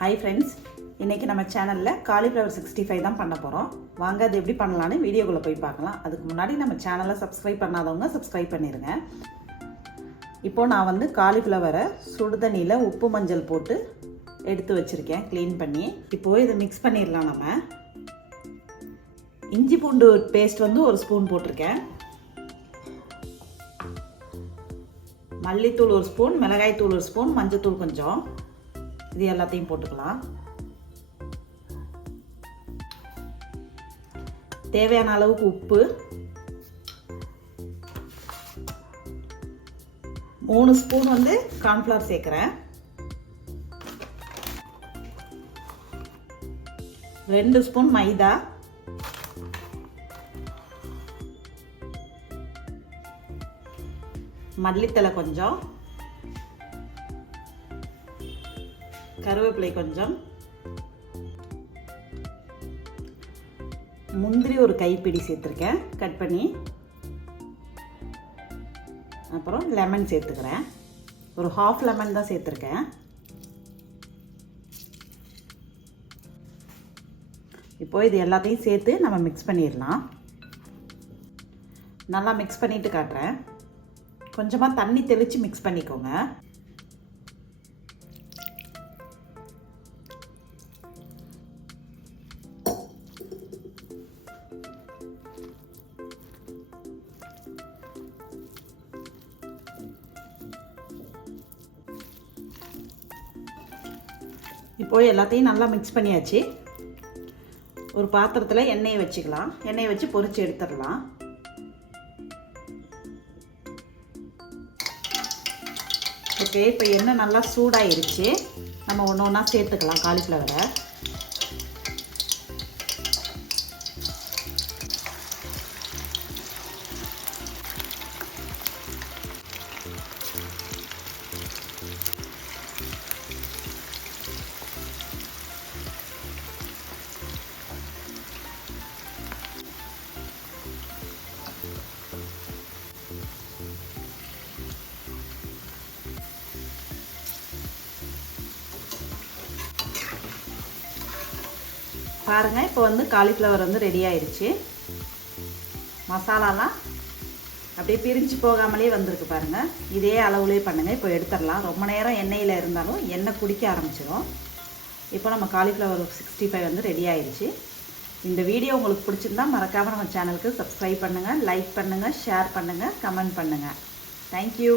Hi friends இன்றைக்கி நம்ம சேனலில் காலிஃப்ளவர் சிக்ஸ்டி ஃபைவ் தான் பண்ண போகிறோம் வாங்க அது எப்படி பண்ணலான்னு வீடியோக்குள்ளே போய் பார்க்கலாம். அதுக்கு முன்னாடி நம்ம சேனலை சப்ஸ்கிரைப் பண்ணாதவங்க சப்ஸ்கிரைப் பண்ணிடுங்க இப்போது நான் வந்து காலிஃப்ளவரை சுடுதண்ணியில் உப்பு மஞ்சள் போட்டு எடுத்து வச்சுருக்கேன். க்ளீன் பண்ணி. இப்போது இதை மிக்ஸ் பண்ணிடலாம் நம்ம. இஞ்சி பூண்டு பேஸ்ட் வந்து ஒரு ஸ்பூன் போட்டிருக்கேன். மல்லித்தூள் ஒரு ஸ்பூன் மிளகாய்த்தூள் ஒரு ஸ்பூன் மஞ்சள் தூள் கொஞ்சம். இது எல்லாத்தையும் போட்டுக்கலாம். தேவையான அளவுக்கு உப்பு. மூணு ஸ்பூன் வந்து கார்ன்ஃப்ளவர் சேர்க்குறேன். ரெண்டு ஸ்பூன் மைதா. மல்லித்தலை கொஞ்சம். கருவேப்பிலை கொஞ்சம். முந்திரி ஒரு கைப்பிடி சேர்த்துருக்கேன். கட் பண்ணி. அப்புறம் லெமன் சேர்த்துக்கிறேன். ஒரு ஹாஃப் லெமன் தான் சேர்த்துருக்கேன். இப்போ இது எல்லாத்தையும் சேர்த்து நம்ம மிக்ஸ் பண்ணிடலாம். நல்லா மிக்ஸ் பண்ணிட்டு காட்டுறேன். கொஞ்சமாக தண்ணி தெளித்து மிக்ஸ் பண்ணிக்கோங்க. இப்போ எல்லாத்தையும் நல்லா மிக்ஸ் பண்ணியாச்சு. ஒரு பாத்திரத்தில் எண்ணெயை வச்சுக்கலாம். எண்ணெயை வச்சு பொறிச்சு எடுத்துடலாம். ஓகே இப்போ எண்ணெய் நல்லா சூடாயிருச்சு. நம்ம ஒன்று ஒன்றா சேர்த்துக்கலாம் காலிஃப்ளவரை பாருங்கள் இப்போ வந்து காலிஃப்ளவர் வந்து ரெடி ஆயிடுச்சு மசாலாலாம் அப்படியே பிரிஞ்சு போகாமலே வந்திருக்கு பாருங்கள் இதே அளவுலேயே பண்ணுங்கள் இப்போ எடுத்துடலாம். ரொம்ப நேரம் எண்ணெயில் இருந்தாலும் எண்ணெய் குடிக்க ஆரம்பிச்சிடும் இப்போ நம்ம காலிஃப்ளவர் சிக்ஸ்டி ஃபைவ் வந்து ரெடி ஆயிடுச்சு இந்த வீடியோ உங்களுக்கு பிடிச்சிருந்தா மறக்காமல் நம்ம சேனலுக்கு சப்ஸ்கிரைப் பண்ணுங்கள் லைக் பண்ணுங்கள் ஷேர் பண்ணுங்கள் கமெண்ட் பண்ணுங்கள் தேங்க்யூ